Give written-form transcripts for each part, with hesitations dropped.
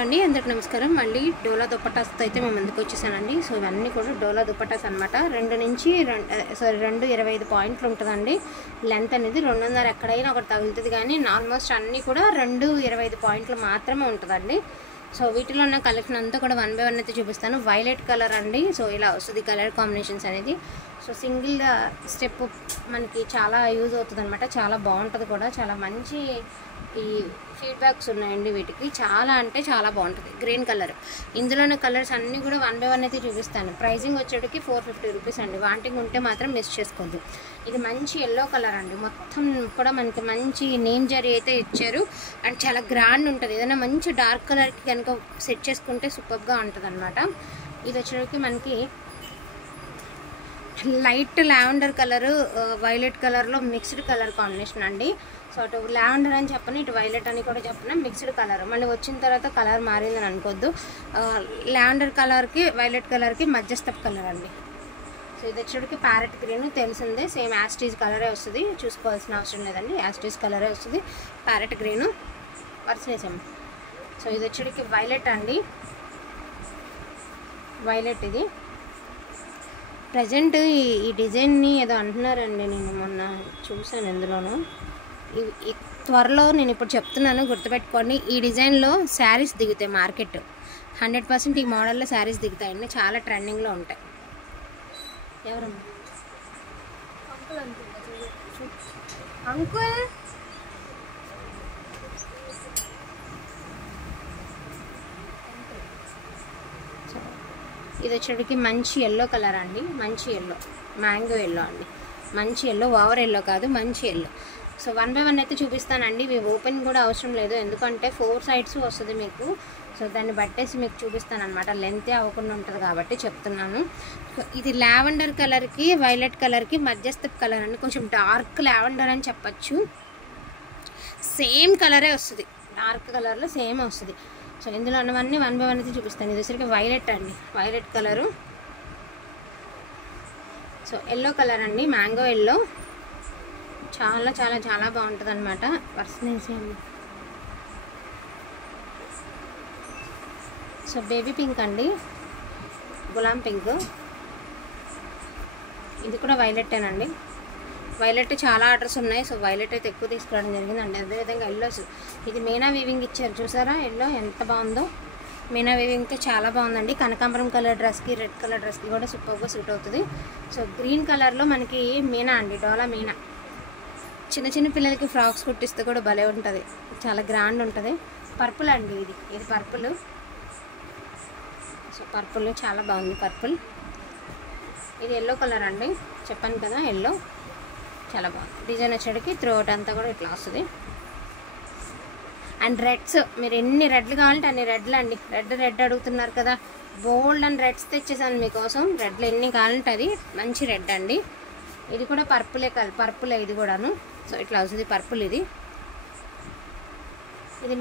అండి అందరికి నమస్కారం. మళ్ళీ డోలా దుపట్టాస్తో అయితే మేము ముందుకు వచ్చేసానండి. సో ఇవన్నీ కూడా డోలా దుపట్టాస్ అనమాట. 2-25 పాయింట్లు ఉంటుందండి. లెంత్ అనేది 2.5 ఎక్కడైనా ఒకటి తగులుతుంది, కానీ ఆల్మోస్ట్ అన్నీ కూడా 2-25 పాయింట్లు మాత్రమే ఉంటుందండి. సో వీటిలో ఉన్న కలెక్షన్ అంతా కూడా 1 by 1 అయితే చూపిస్తాను. వైలెట్ కలర్ అండి. సో ఇలా వస్తుంది కలర్ కాంబినేషన్స్ అనేది. సో సింగిల్ స్టెప్ మనకి చాలా యూజ్ అవుతుంది అనమాట. చాలా బాగుంటుంది కూడా, చాలా మంచి ఈ ఫీడ్బ్యాక్స్ ఉన్నాయండి వీటికి. చాలా అంటే చాలా బాగుంటుంది. గ్రీన్ కలర్, ఇందులోనే కలర్స్ అన్నీ కూడా 1 by 1 అయితే చూపిస్తాను. ప్రైజింగ్ వచ్చేటికి 450 రూపీస్ అండి. వాంటింగ్ ఉంటే మాత్రం మిస్ చేసుకోవద్దు. ఇది మంచి ఎల్లో కలర్ అండి. మొత్తం కూడా మనకి మంచి నేమ్ జరీ అయితే ఇచ్చారు అండ్ చాలా గ్రాండ్ ఉంటుంది. ఏదైనా మంచి డార్క్ కలర్కి కనుక సెట్ చేసుకుంటే సూపర్గా ఉంటుంది అనమాట. ఇది వచ్చేటికి మనకి లైట్ లావెండర్ కలరు వైలెట్ కలర్లో మిక్స్డ్ కలర్ కాంబినేషన్ అండి. సో అటు లావెండర్ అని చెప్పను, ఇటు వైలెట్ అని కూడా చెప్పను, మిక్స్డ్ కలర్. మళ్ళీ వచ్చిన తర్వాత కలర్ మారిందని అనుకోవద్దు. లావెండర్ కలర్కి వైలెట్ కలర్కి మధ్యస్థ కలర్ అండి. సో ఇది వచ్చేటికి ప్యారెట్ గ్రీన్ తెలిసిందే, సేమ్ యాస్టీజ్ కలరే వస్తుంది, చూసుకోవాల్సిన అవసరం లేదండి. యాస్టీజ్ కలరే వస్తుంది, ప్యారెట్ గ్రీను వర్సేసాము. సో ఇది వచ్చేటికి వైలెట్ అండి. వైలెట్ ఇది ప్రజెంట్ ఈ డిజైన్ని ఏదో అంటున్నారండి, నేను మొన్న చూసాను ఎందులోనూ. ఈ త్వరలో నేను ఇప్పుడు చెప్తున్నాను, గుర్తుపెట్టుకోండి. ఈ డిజైన్లో శారీస్ దిగుతాయి మార్కెట్. 100% ఈ మోడల్లో శారీస్ దిగుతాయండి. చాలా ట్రెండింగ్లో ఉంటాయి. ఎవరమ్మా అంకుల్? ఇది వచ్చేటికి మంచి ఎల్లో కలర్ అండి. మంచి ఎల్లో, మ్యాంగో ఎల్లో అండి. మంచి ఎల్లో, ఓవర్ ఎల్లో కాదు, మంచి ఎల్లో. సో 1 by 1 అయితే చూపిస్తానండి. ఇవి ఓపెన్ కూడా అవసరం లేదు, ఎందుకంటే 4 sides వస్తుంది మీకు. సో దాన్ని బట్టేసి మీకు చూపిస్తాను అనమాట. లెంతే అవ్వకుండా ఉంటుంది కాబట్టి చెప్తున్నాను. ఇది లావెండర్ కలర్కి వైలెట్ కలర్కి మధ్యస్థ కలర్ అండి. కొంచెం డార్క్ లావెండర్ అని చెప్పచ్చు. సేమ్ కలరే వస్తుంది, డార్క్ కలర్లో సేమ్ వస్తుంది. సో ఇందులో ఉన్నవన్నీ 1 by 1 అయితే చూపిస్తాను. ఇది వచ్చరికి వైలెట్ అండి, violet colour. So yellow colour అండి, మ్యాంగో ఎల్లో. చాలా చాలా చాలా బాగుంటుంది అనమాట. వర్సనేసేయండి. సో బేబీ పింక్ అండి, గులాం పింక్. ఇది కూడా వైలెట్టేనండి. వైలెట్ చాలా ఆర్డర్స్ ఉన్నాయి. సో వైలెట్ అయితే ఎక్కువ తీసుకురావడం జరిగిందండి. అదేవిధంగా ఎల్లోస్, ఇది మీనా వీవింగ్ ఇచ్చారు చూసారా. ఎల్లో ఎంత బాగుందో, మీనా వీవింగ్తో చాలా బాగుందండి. కనకాంబరం కలర్ డ్రెస్కి, రెడ్ కలర్ డ్రెస్కి కూడా సూపర్గా సూట్ అవుతుంది. సో గ్రీన్ కలర్లో మనకి మీనా అండి, డోలా మీనా. చిన్న చిన్న పిల్లలకి ఫ్రాక్స్ కుట్టిస్తే కూడా భలే ఉంటుంది, చాలా గ్రాండ్ ఉంటుంది. పర్పుల్ అండి, ఇది పర్పుల్. సో పర్పుల్ చాలా బాగుంది, పర్పుల్. ఇది ఎల్లో కలర్ అండి, చెప్పాను కదా ఎల్లో. చాలా బాగుంది. డిజైన్ వచ్చేటికి త్రోట్ అంతా కూడా ఇట్లా వస్తుంది. అండ్ రెడ్స్, మీరు ఎన్ని రెడ్లు కావాలంటే అన్ని రెడ్లు అండి. రెడ్ అడుగుతున్నారు కదా, బోల్డ్ అండ్ రెడ్స్ తెచ్చేసాను మీకోసం. రెడ్లు ఎన్ని కావాలంటే అది మంచి రెడ్ అండి. ఇది కూడా పర్పులే ఇది కూడాను. సో ఇట్లా వస్తుంది పర్పుల్. ఇది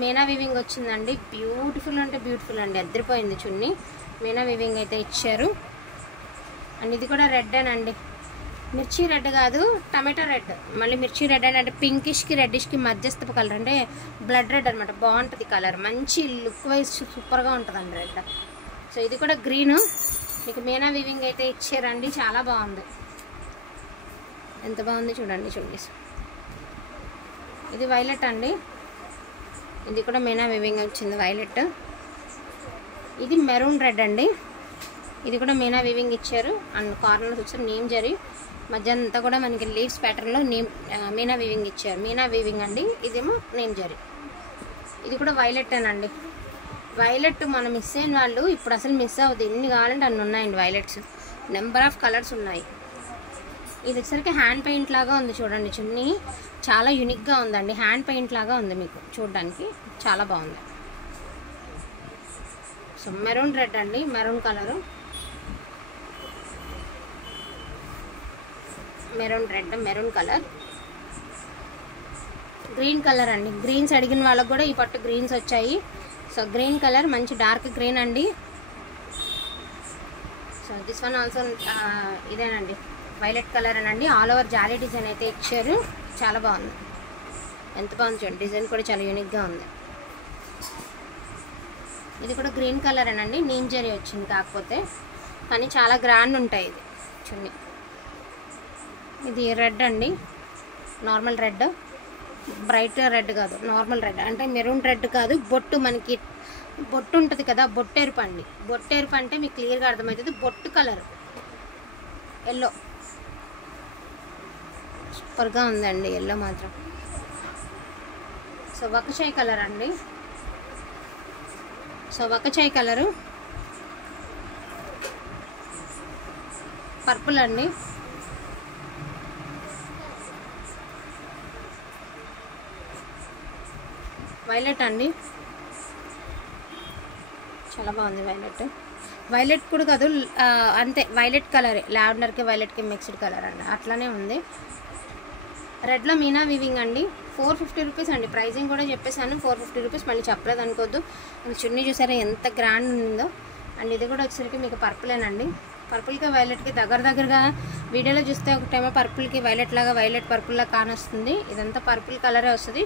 మీనా వీవింగ్ వచ్చిందండి. బ్యూటిఫుల్ అంటే బ్యూటిఫుల్ అండి, అద్దరిపోయింది చున్నీ. మీనా వీవింగ్ అయితే ఇచ్చారు. అండ్ ఇది కూడా రెడ్డేనండి, మిర్చి రెడ్ కాదు, టమాటో రెడ్. మళ్ళీ మిర్చి రెడ్ అంటే పింకిష్కి రెడ్డిష్కి మధ్యస్థ కలర్, అంటే బ్లడ్ రెడ్ అనమాట. బాగుంటుంది కలర్, మంచి లుక్ వైజ్ సూపర్గా ఉంటుందండి రెడ్. సో ఇది కూడా గ్రీను, మీకు మీనా వీవింగ్ అయితే ఇచ్చారండి. చాలా బాగుంది, ఎంత బాగుంది చూడండి. ఇది వైలెట్ అండి, ఇది కూడా మీనా వీవింగ్ వచ్చింది వైలెట్. ఇది మెరూన్ రెడ్ అండి, ఇది కూడా మీనా వీవింగ్ ఇచ్చారు. అండ్ కార్నర్స్ వచ్చారు నేమ్ జరీ, మధ్య అంతా కూడా మనకి లీవ్స్ ప్యాటర్న్లో మీనా వీవింగ్ ఇచ్చారు. మీనా వీవింగ్ అండి, ఇదేమో నేమ్ జరీ. ఇది కూడా వైలెట్టేనండి. వైలెట్ మనం మిస్ అయిన వాళ్ళు ఇప్పుడు అసలు మిస్ అవుతుంది. ఎన్ని కావాలంటే అన్ని ఉన్నాయండి వైలెట్స్, నెంబర్ ఆఫ్ కలర్స్ ఉన్నాయి. ఇది వచ్చరికి హ్యాండ్ పెయింట్ లాగా ఉంది చూడండి. చున్నీ చాలా యూనిక్గా ఉందండి, హ్యాండ్ పెయింట్ లాగా ఉంది మీకు చూడడానికి, చాలా బాగుంది. సో మెరూన్ రెడ్ అండి, maroon colour, maroon red, maroon colour. Green colour అండి, గ్రీన్స్ అడిగిన వాళ్ళకు కూడా ఈ పట్టు గ్రీన్స్ వచ్చాయి. సో గ్రీన్ కలర్, మంచి డార్క్ గ్రీన్ అండి. సో దిస్ వన్ ఆల్సో ఇదేనండి, వైలెట్ కలర్ అనండి. ఆల్ ఓవర్ జాలీ డిజైన్ అయితే ఇచ్చారు, చాలా బాగుంది. ఎంత బాగుంది చూడండి, డిజైన్ కూడా చాలా యూనిక్గా ఉంది. ఇది కూడా గ్రీన్ కలర్ అనండి, నీమ్ జరీ వచ్చింది కాకపోతే, కానీ చాలా గ్రాండ్ ఉంటాయి. ఇది చున్నీ. ఇది రెడ్ అండి, నార్మల్ రెడ్, బ్రైట్ రెడ్ కాదు, నార్మల్ రెడ్. అంటే మెరూన్ రెడ్ కాదు, బొట్టు మనకి బొట్టు ఉంటుంది కదా, బొట్టెరుపు అండి. బొట్టెరుపు అంటే మీకు క్లియర్గా అర్థమవుతుంది. బొట్టు కలర్ ఎల్లో, సూపర్గా ఉందండి ఎల్లో మాత్రం. సో వకచాయ్ కలర్ అండి. సో వకచాయ్ కలరు, పర్పుల్ అండి. వైలెట్ అండి, చాలా బాగుంది వైలెట్. వైలెట్ కూడా కాదు, అంతే వైలెట్ కలరే, లావెండర్కి వైలెట్కి మిక్స్డ్ కలర్ అండి, అట్లానే ఉంది. రెడ్లో మీనా వీవింగ్ అండి, 450 రూపీస్ అండి. ప్రైజింగ్ కూడా చెప్పేసాను, 450 రూపీస్. మళ్ళీ చెప్పలేదు అనుకోద్దు. చున్నీ చూసారా ఎంత గ్రాండ్ ఉందో. అండ్ ఇది కూడా వచ్చేసరికి మీకు పర్పులేనండి. పర్పుల్కి వైలెట్కి దగ్గరగా వీడియోలో చూస్తే ఒకటేమో పర్పుల్కి వైలెట్ లాగా, వైలెట్ పర్పుల్ లాగా కానొస్తుంది. ఇదంతా పర్పుల్ కలరే వస్తుంది.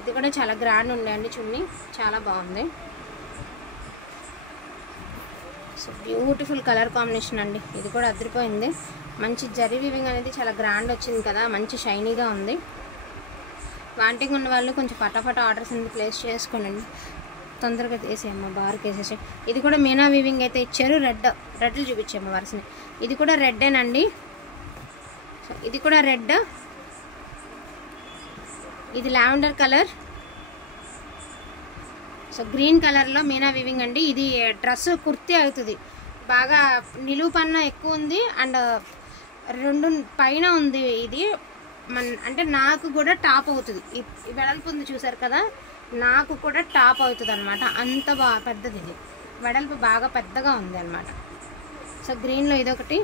ఇది కూడా చాలా గ్రాండ్ ఉండే అండి చున్నీ, చాలా బాగుంది. సో బ్యూటిఫుల్ కలర్ కాంబినేషన్ అండి. ఇది కూడా అదిరిపోయింది. మంచి జరీ వీవింగ్ అనేది చాలా గ్రాండ్ వచ్చింది కదా, మంచి షైనీగా ఉంది. వాంటింగ్ ఉన్న వాళ్ళు కొంచెం ఫటాఫట్ ఆర్డర్స్ అనేది ప్లేస్ చేసుకోండి. తొందరగా తీసేయమ్మా, బార్కి వేసేసి. ఇది కూడా మీనా వీవింగ్ అయితే ఇచ్చారు. రెడ్లు చూపించాము వరుసని. ఇది కూడా రెడ్డేనండి. సో ఇది కూడా రెడ్. ఇది లావెండర్ కలర్. సో గ్రీన్ కలర్లో మీనా వీవింగ్ అండి. ఇది డ్రెస్ కుర్తీ అవుతుంది, బాగా నిలువు పన్న ఎక్కువ ఉంది అండ్ రెండు పైన ఉంది. ఇది అంటే నాకు కూడా టాప్ అవుతుంది. ఈ వెడల్పు ఉంది చూసారు కదా, నాకు కూడా టాప్ అవుతుంది అనమాట. అంత బాగా పెద్దది, ఇది వెడల్పు బాగా పెద్దగా ఉంది అనమాట. సో గ్రీన్లో ఇదొకటి,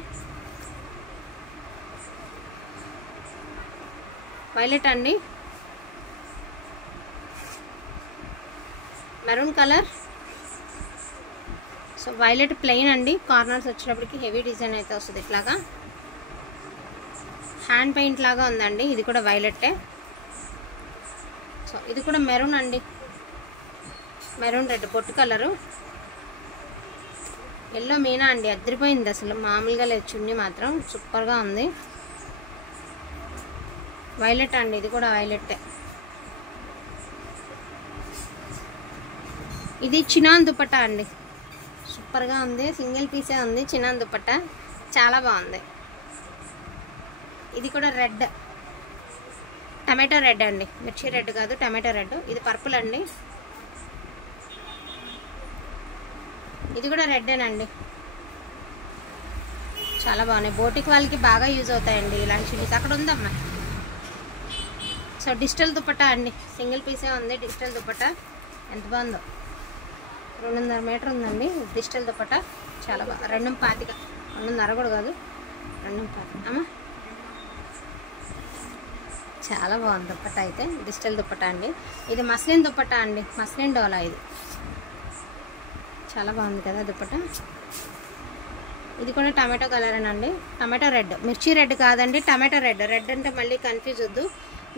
వైలెట్ అండి, maroon colour. So violet plain అండి, కార్నర్స్ వచ్చేటప్పటికి హెవీ డిజైన్ అయితే వస్తుంది. ఇట్లాగా హ్యాండ్ పెయింట్ లాగా ఉందండి. ఇది కూడా వైలెట్టే. సో ఇది కూడా మెరూన్ అండి, మెరూన్ రెడ్ బొట్టు కలరు. ఎల్లో మీనా అండి, అదిరిపోయింది అసలు, మామూలుగా లేదు. చున్నీ మాత్రం సూపర్గా ఉంది. వైలెట్ అండి, ఇది కూడా వైలెట్టే. ఇది చినాన్ దుపట్టా అండి, సూపర్గా ఉంది. సింగిల్ పీసే ఉంది, చినాన్ దుపట్టా చాలా బాగుంది. ఇది కూడా రెడ్, టమాటో రెడ్ అండి, మిర్చి రెడ్ కాదు, టమాటో రెడ్. ఇది పర్పుల్ అండి, ఇది కూడా రెడ్డేనండి, చాలా బాగున్నాయి. బోటిక్ వాళ్ళకి బాగా యూజ్ అవుతాయండి ఇలాంటి చున్నీస్. అక్కడ ఉందమ్మా. సో డిజిటల్ దుపట్టా అండి, సింగిల్ పీసే ఉంది డిజిటల్ దుపట్టా. ఎంత బాగుందో, 2.5 మీటర్ ఉందండి డిజిటల్ దుపట్టా, చాలా బాగా. 2.25, 2.5 కూడా కాదు, 2.25 అమ్మా. చాలా బాగుంది దుపట్టా అయితే, డిజిటల్ దుపట్టా అండి. ఇది మస్లిన్ దుపట్టా అండి, మస్లిన్ డోలా. ఇది చాలా బాగుంది కదా దుపట్టా. ఇది కూడా టమాటో కలర్ అండి, టమాటో రెడ్, మిర్చి రెడ్ కాదండి, టమాటో రెడ్. రెడ్ అంటే మళ్ళీ కన్ఫ్యూజ్ వద్దు,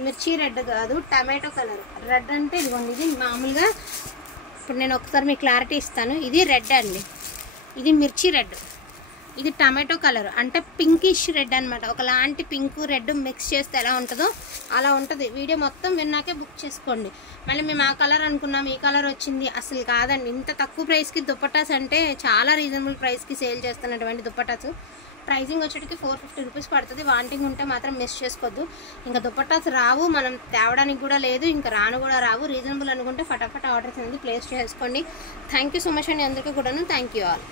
మిర్చి రెడ్ కాదు, టమాటో కలర్. రెడ్ అంటే ఇదిగోండి, ఇది మామూలుగా ఇప్పుడు నేను ఒకసారి మీకు క్లారిటీ ఇస్తాను. ఇది రెడ్ అండి, ఇది మిర్చి రెడ్, ఇది టమాటో కలర్. అంటే పింకిష్ రెడ్ అనమాట. ఒకలాంటి పింక్ రెడ్ మిక్స్ చేస్తే ఎలా ఉంటుందో అలా ఉంటుంది. వీడియో మొత్తం విన్నాకే బుక్ చేసుకోండి. మళ్ళీ మేము ఆ కలర్ అనుకున్నాం, ఈ కలర్ వచ్చింది, అసలు కాదండి. ఇంత తక్కువ ప్రైస్కి దుపట్టాస్ అంటే చాలా రీజనబుల్ ప్రైస్కి సేల్ చేస్తున్నటువంటి దుపట్టాస్. ప్రైజింగ్ వచ్చేటికి 450 రూపీస్ పడుతుంది. వాంటింగ్ ఉంటే మాత్రం మిస్ చేసుకోవద్దు. ఇంకా దుపట్టాస్ రావు, మనం తేవడానికి కూడా లేదు, ఇంకా రాను కూడా రావు. రీజనబుల్ అనుకుంటే ఫటాఫట్ ఆర్డర్స్ అనేది ప్లేస్ చేసుకోండి. థ్యాంక్ యూ సో మచ్ అండి అందరికీ కూడాను. Thank you all.